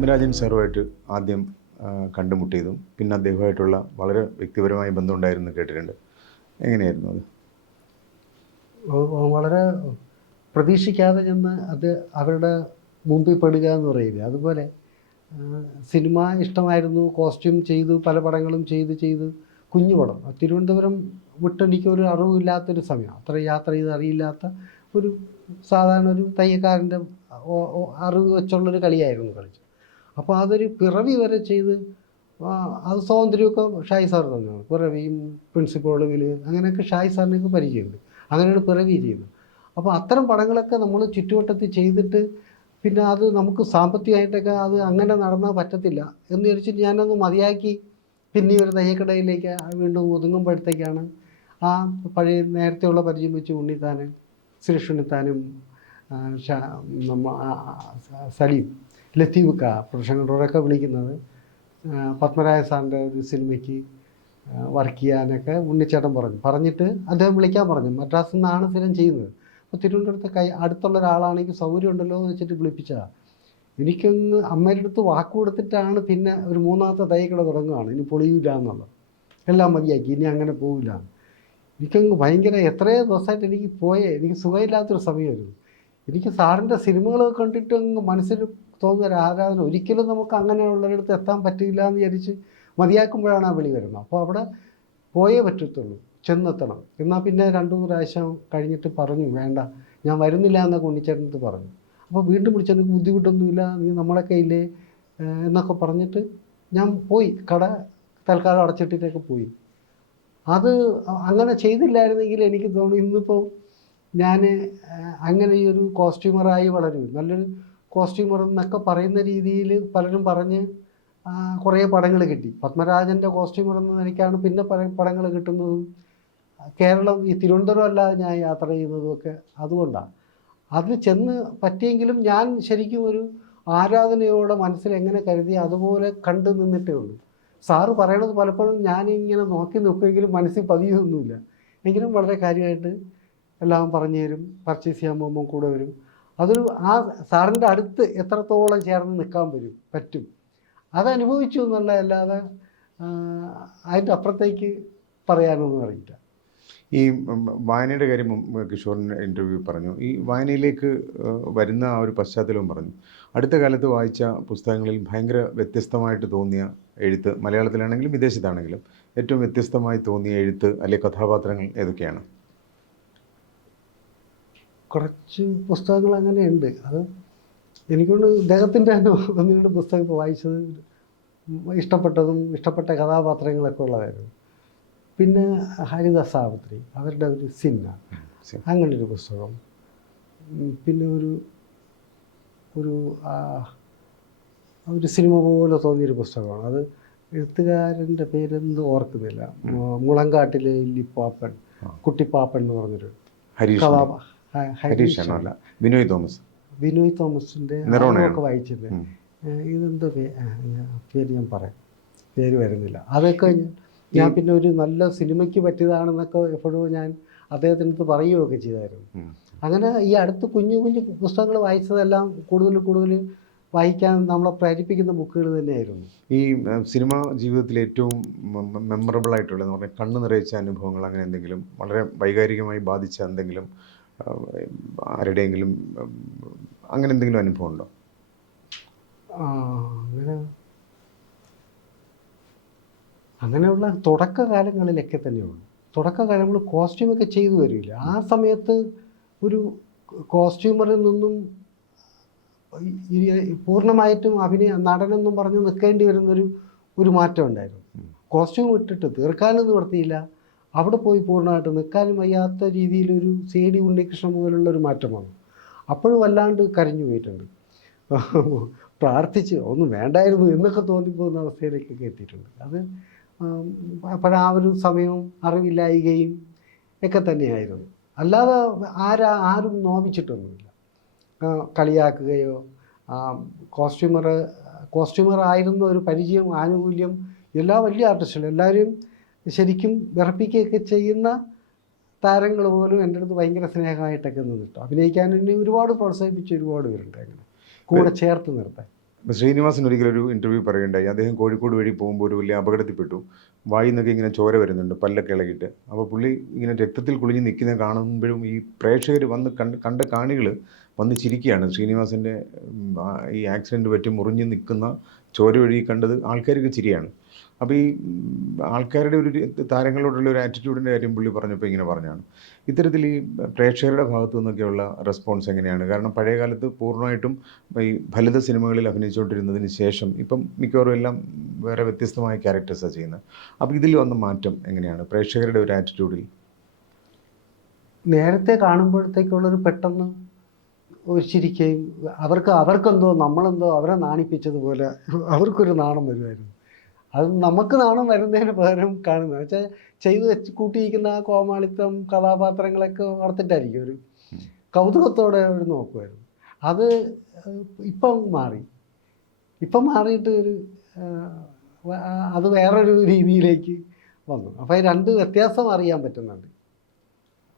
പത്മരാജൻ സാറുമായിട്ട് ആദ്യം കണ്ടുമുട്ടിയതും പിന്നെ അദ്ദേഹമായിട്ടുള്ള വളരെ വ്യക്തിപരമായ ബന്ധമുണ്ടായിരുന്നു കേട്ടിട്ടുണ്ട്. എങ്ങനെയായിരുന്നു അത്? വളരെ പ്രതീക്ഷിക്കാതെ ചെന്ന് അത് അവരുടെ മുമ്പിൽ പെടുക എന്ന് പറയില്ല, അതുപോലെ സിനിമ ഇഷ്ടമായിരുന്നു, കോസ്റ്റ്യൂം ചെയ്തു, പല പടങ്ങളും ചെയ്ത് കുഞ്ഞു പടം തിരുവനന്തപുരം വിട്ടെനിക്കൊരു അറിവില്ലാത്തൊരു സമയം, അത്ര യാത്ര ചെയ്ത് അറിയില്ലാത്ത ഒരു സാധാരണ ഒരു തയ്യക്കാരൻ്റെ അറിവ് വെച്ചുള്ളൊരു കളിയായിരുന്നു കളിച്ചത്. അപ്പോൾ അതൊരു പിറവി വരെ ചെയ്ത് അത് സ്വാതന്ത്ര്യമൊക്കെ ഷായി സാർ തന്നെയാണ്. പിറവിയും പ്രിൻസിപ്പളുകൾ അങ്ങനെയൊക്കെ ഷായി സാറിനെയൊക്കെ പരിചയമുണ്ട്. അങ്ങനെയാണ് പിറവി ചെയ്യുന്നത്. അപ്പോൾ അത്തരം പടങ്ങളൊക്കെ നമ്മൾ ചുറ്റുവട്ടത്തിൽ ചെയ്തിട്ട് പിന്നെ അത് നമുക്ക് സാമ്പത്തികമായിട്ടൊക്കെ അത് അങ്ങനെ നടന്നാൽ പറ്റത്തില്ല എന്ന് വിചാരിച്ചിട്ട് ഞാനൊന്ന് മതിയാക്കി പിന്നെ ഒരു തയ്യക്കടയിലേക്ക് വീണ്ടും ഒതുങ്ങുമ്പോഴത്തേക്കാണ് ആ പഴയ നേരത്തെയുള്ള പരിചയം വെച്ച് ഉണ്ണിത്താനും ശ്രീഷുണ്ണിത്താനും സലീം ലത്തീഫ്ക്ക പ്രൊഫഷണലൊക്കെ വിളിക്കുന്നത് പത്മരാജ സാറിൻ്റെ ഒരു സിനിമയ്ക്ക് വർക്ക് ചെയ്യാനൊക്കെ ഉണ്ണിച്ചേട്ടൻ പറഞ്ഞിട്ട് അദ്ദേഹം വിളിക്കാൻ പറഞ്ഞു. മദ്രാസിൽ നിന്നാണ് സ്ഥിരം ചെയ്യുന്നത്. അപ്പോൾ തിരുവനന്തപുരത്ത് അടുത്തുള്ള ഒരാളാണെങ്കിൽ സൗകര്യം ഉണ്ടല്ലോ എന്ന് വെച്ചിട്ട് വിളിപ്പിച്ചതാണ്. എനിക്കൊന്ന് അമ്മയുടെ അടുത്ത് വാക്ക് കൊടുത്തിട്ടാണ് പിന്നെ ഒരു മൂന്നാമത്തെ തയ്യക്കട തുടങ്ങുകയാണ്. ഇനി പൊളിയില്ല എന്നുള്ളത്, എല്ലാം മതിയാക്കി, ഇനി അങ്ങനെ പോവില്ല. എനിക്കങ്ങ് ഭയങ്കര എത്രയോ ദിവസമായിട്ട് എനിക്ക് സുഖമില്ലാത്തൊരു സമയമായിരുന്നു. എനിക്ക് സാറിൻ്റെ സിനിമകളൊക്കെ കണ്ടിട്ട് അങ്ങ് മനസ്സിൽ തോന്നുന്നൊരു ആരാധന. ഒരിക്കലും നമുക്ക് അങ്ങനെയുള്ളൊരിടത്ത് എത്താൻ പറ്റില്ല എന്ന് വിചാരിച്ച് മതിയാക്കുമ്പോഴാണ് ആ വിളി വരുന്നത്. അപ്പോൾ അവിടെ പോയേ പറ്റത്തുള്ളൂ, ചെന്നെത്തണം. എന്നാൽ പിന്നെ 2-3 പ്രാവശ്യം കഴിഞ്ഞിട്ട് പറഞ്ഞു വേണ്ട, ഞാൻ വരുന്നില്ല എന്നൊക്കെ ഉണ്ണിച്ചേട്ടനടുത്ത് പറഞ്ഞു. അപ്പോൾ വീണ്ടും വിളിച്ചെനിക്ക് ബുദ്ധിമുട്ടൊന്നുമില്ല, നീ നമ്മളൊക്കെ ഇല്ലേ എന്നൊക്കെ പറഞ്ഞിട്ട് ഞാൻ പോയി. കട തൽക്കാലം അടച്ചിട്ടിട്ടൊക്കെ പോയി. അത് അങ്ങനെ ചെയ്തില്ലായിരുന്നെങ്കിൽ എനിക്ക് തോന്നുന്നു ഇന്നിപ്പോൾ ഞാൻ അങ്ങനെ ഈ ഒരു കോസ്റ്റ്യൂമറായി വളരും. നല്ലൊരു കോസ്റ്റ്യൂമർ എന്നൊക്കെ പറയുന്ന രീതിയിൽ പലരും പറഞ്ഞ് കുറേ പടങ്ങൾ കിട്ടി. പത്മരാജൻ്റെ കോസ്റ്റ്യൂമർ എന്ന നിലയ്ക്കാണ് പിന്നെ പടങ്ങൾ കിട്ടുന്നതും. കേരളം ഈ തിരുവനന്തപുരം അല്ലാതെ ഞാൻ യാത്ര ചെയ്യുന്നതുമൊക്കെ അതുകൊണ്ടാണ്. അതിൽ ചെന്ന് പറ്റിയെങ്കിലും ഞാൻ ശരിക്കും ഒരു ആരാധനയോടെ മനസ്സിൽ എങ്ങനെ കരുതി അതുപോലെ കണ്ടു നിന്നിട്ടേ ഉള്ളൂ. സാറ് പറയണത് പലപ്പോഴും ഞാനിങ്ങനെ നോക്കി നിൽക്കുമെങ്കിലും മനസ്സിൽ പതിയൊന്നുമില്ല. എങ്കിലും വളരെ കാര്യമായിട്ട് എല്ലാം പറഞ്ഞു തരും. പർച്ചേസ് ചെയ്യാൻ പോകുമ്പോൾ കൂടെ വരും. അതൊരു ആ സാറിൻ്റെ അടുത്ത് എത്രത്തോളം ചേർന്ന് നിൽക്കാൻ പറ്റും അതനുഭവിച്ചു എന്നുള്ള, അല്ലാതെ അതിൻ്റെ അപ്പുറത്തേക്ക് പറയാനൊന്നും അറിയില്ല. ഈ വായനയുടെ കാര്യം കിഷോറിൻ്റെ ഇൻ്റർവ്യൂ പറഞ്ഞു. ഈ വായനയിലേക്ക് വരുന്ന ആ ഒരു പശ്ചാത്തലവും പറഞ്ഞു. അടുത്ത കാലത്ത് വായിച്ച പുസ്തകങ്ങളിൽ ഭയങ്കര വ്യത്യസ്തമായിട്ട് തോന്നിയ എഴുത്ത്, മലയാളത്തിലാണെങ്കിലും വിദേശത്താണെങ്കിലും ഏറ്റവും വ്യത്യസ്തമായി തോന്നിയ എഴുത്ത് അല്ലെങ്കിൽ കഥാപാത്രങ്ങൾ ഏതൊക്കെയാണ്? കുറച്ച് പുസ്തകങ്ങൾ അങ്ങനെയുണ്ട്. അത് എനിക്കൊണ്ട് ഇദ്ദേഹത്തിൻ്റെ തന്നെ 1-2 പുസ്തകം വായിച്ചത് ഇഷ്ടപ്പെട്ട കഥാപാത്രങ്ങളൊക്കെ ഉള്ളതായിരുന്നു. പിന്നെ ഹരിദാസ് സാവിത്രി അവരുടെ ഒരു സിനിമ, അങ്ങനൊരു പുസ്തകം. പിന്നെ ഒരു സിനിമ പോലെ തോന്നിയൊരു പുസ്തകമാണ്. അത് എഴുത്തുകാരൻ്റെ പേരെന്ത് ഓർക്കുന്നില്ല. മുളങ്കാട്ടിലെ ഇല്ലിപ്പാപ്പൻ, കുട്ടിപ്പാപ്പൻ എന്ന് പറഞ്ഞൊരു ബിനോയ് തോമസിൻ്റെ ഒക്കെ വായിച്ചിട്ടുണ്ട്. ഇതെന്തോ പേര് ഞാൻ പറയാം, പേര് വരുന്നില്ല. അതൊക്കെ ഞാൻ പിന്നെ ഒരു നല്ല സിനിമയ്ക്ക് പറ്റിയതാണെന്നൊക്കെ എപ്പോഴും ഞാൻ അദ്ദേഹത്തിനടുത്ത് പറയുകയൊക്കെ ചെയ്തായിരുന്നു. അങ്ങനെ ഈ അടുത്ത് കുഞ്ഞു പുസ്തകങ്ങൾ വായിച്ചതെല്ലാം കൂടുതൽ വായിക്കാൻ നമ്മളെ പ്രേരിപ്പിക്കുന്ന ബുക്കുകൾ തന്നെയായിരുന്നു. ഈ സിനിമ ജീവിതത്തിൽ ഏറ്റവും മെമ്മറബിൾ ആയിട്ടുള്ളതെന്ന് പറഞ്ഞാൽ കണ്ണ് നിറയിച്ച അനുഭവങ്ങൾ, അങ്ങനെ എന്തെങ്കിലും വളരെ വൈകാരികമായി ബാധിച്ച എന്തെങ്കിലും ആരുടെയെങ്കിലും അങ്ങനെ എന്തെങ്കിലും അനുഭവം ഉണ്ടോ? അങ്ങനെയുള്ള തുടക്കകാലങ്ങളിലൊക്കെ തന്നെയുള്ളൂ. തുടക്കകാലങ്ങൾ കോസ്റ്റ്യൂമൊക്കെ ചെയ്തു വരില്ല. ആ സമയത്ത് ഒരു കോസ്റ്റ്യൂമറിൽ നിന്നും പൂർണ്ണമായിട്ടും നടനെന്നും പറഞ്ഞ് നിൽക്കേണ്ടി വരുന്നൊരു മാറ്റം ഉണ്ടായിരുന്നു. കോസ്റ്റ്യൂം ഇട്ടിട്ട് തീർക്കാനും നിവർത്തിയില്ല, അവിടെ പോയി പൂർണ്ണമായിട്ട് നിൽക്കാനും വയ്യാത്ത രീതിയിലൊരു CD ഉണ്ണികൃഷ്ണൻ മുതലുള്ളൊരു മാറ്റം വന്നു. അപ്പോഴും വല്ലാണ്ട് കരഞ്ഞു പോയിട്ടുണ്ട്. പ്രാർത്ഥിച്ച് ഒന്നും വേണ്ടായിരുന്നു എന്നൊക്കെ തോന്നിപ്പോകുന്ന അവസ്ഥയിലേക്കൊക്കെ എത്തിയിട്ടുണ്ട്. അത് അപ്പോഴാ ഒരു സമയവും അറിവില്ലായികയും ഒക്കെ തന്നെയായിരുന്നു. അല്ലാതെ ആരും നോവിച്ചിട്ടൊന്നുമില്ല, കളിയാക്കുകയോ. കോസ്റ്റ്യൂമർ ആയിരുന്ന ഒരു പരിചയം, ആനുകൂല്യം എല്ലാ വലിയ ആർട്ടിസ്റ്റുകളും എല്ലാവരും ശരിക്കും വിറപ്പിക്കുകയൊക്കെ ചെയ്യുന്ന താരങ്ങൾ പോലും എൻ്റെ അടുത്ത് ഭയങ്കര സ്നേഹമായിട്ടൊക്കെ നിന്നിട്ട് അഭിനയിക്കാൻ എന്നെ ഒരുപാട് പ്രോത്സാഹിപ്പിച്ച് ഒരുപാട് പേരുണ്ട്. അങ്ങനെ കൂടെ ചേർത്ത് നിർത്താൻ. ഇപ്പോൾ ശ്രീനിവാസൻ ഒരിക്കലൊരു ഇൻ്റർവ്യൂ പറയുകയുണ്ടായി. അദ്ദേഹം കോഴിക്കോട് വഴി പോകുമ്പോൾ ഒരു വലിയ അപകടത്തിൽപ്പെട്ടു. വായിൽ നിന്നൊക്കെ ഇങ്ങനെ ചോര വരുന്നുണ്ട്, പല്ലൊക്കെ ഇളകിയിട്ട്. അപ്പോൾ പുള്ളി ഇങ്ങനെ രക്തത്തിൽ കുളിഞ്ഞ് നിൽക്കുന്നത് കാണുമ്പോഴും ഈ പ്രേക്ഷകർ വന്ന് കണ്ട കാണികൾ വന്ന് ചിരിക്കുകയാണ്. ശ്രീനിവാസൻ്റെ ഈ ആക്സിഡൻറ്റ് പറ്റി മുറിഞ്ഞ് നിൽക്കുന്ന ചോര വഴി കണ്ടത് ആൾക്കാർക്ക് ചിരിയാണ്. അപ്പോൾ ഈ ആൾക്കാരുടെ ഒരു താരങ്ങളോടുള്ള ഒരു ആറ്റിറ്റ്യൂഡിൻ്റെ കാര്യം പുള്ളി പറഞ്ഞപ്പോൾ ഇങ്ങനെ പറഞ്ഞാണ്. ഇത്തരത്തിൽ ഈ പ്രേക്ഷകരുടെ ഭാഗത്തു നിന്നൊക്കെയുള്ള റെസ്പോൺസ് എങ്ങനെയാണ്? കാരണം പഴയ കാലത്ത് പൂർണ്ണമായിട്ടും ഈ ഫലിത സിനിമകളിൽ അഭിനയിച്ചുകൊണ്ടിരുന്നതിന് ശേഷം ഇപ്പം മിക്കവാറും എല്ലാം വേറെ വ്യത്യസ്തമായ ക്യാരക്ടേഴ്സാണ് ചെയ്യുന്നത്. അപ്പോൾ ഇതിൽ വന്ന മാറ്റം എങ്ങനെയാണ് പ്രേക്ഷകരുടെ ഒരു ആറ്റിറ്റ്യൂഡിൽ? നേരത്തെ കാണുമ്പോഴത്തേക്കുള്ളൊരു പെട്ടെന്ന് ഒരു ചിരിക്കുകയും അവർക്കെന്തോ നമ്മളെന്തോ അവരെ നാണിപ്പിച്ചതുപോലെ അവർക്കൊരു നാണം വരുമായിരുന്നു. അത് നമുക്ക് നാണം വരുന്നതിന് പകരം കാണുന്നത് വെച്ചാൽ ചെയ്തു വെച്ച് കൂട്ടിയിരിക്കുന്ന ആ കോമാളിത്തം കഥാപാത്രങ്ങളൊക്കെ ഓർത്തിട്ടായിരിക്കും ഒരു കൗതുകത്തോടെ അവർ നോക്കുമായിരുന്നു. അത് ഇപ്പം മാറിയിട്ട് ഒരു അത് വേറൊരു രീതിയിലേക്ക് വന്നു. അപ്പോൾ രണ്ട് വ്യത്യാസം അറിയാൻ പറ്റുന്നുണ്ട്.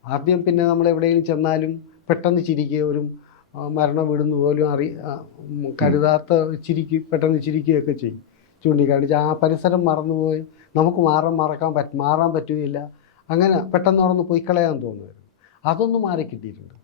ആദ്യം പിന്നെ നമ്മൾ എവിടെയെങ്കിലും ചെന്നാലും പെട്ടെന്ന് ചിരിക്കുക, ഒരു മരണം വിടുന്നു പോലും കരുതാത്ത പെട്ടെന്ന് ചിരിക്കുകയൊക്കെ ചെയ്യും. ചൂണ്ടിക്കാണിച്ച് ആ പരിസരം മറന്നുപോയി നമുക്ക് മാറാൻ പറ്റുകയില്ല, അങ്ങനെ പെട്ടെന്ന് അവിടെ നിന്ന് പോയി കളയാൻ തോന്നുമായിരുന്നു. അതൊന്നും മാറി കിട്ടിയിട്ടുണ്ട്.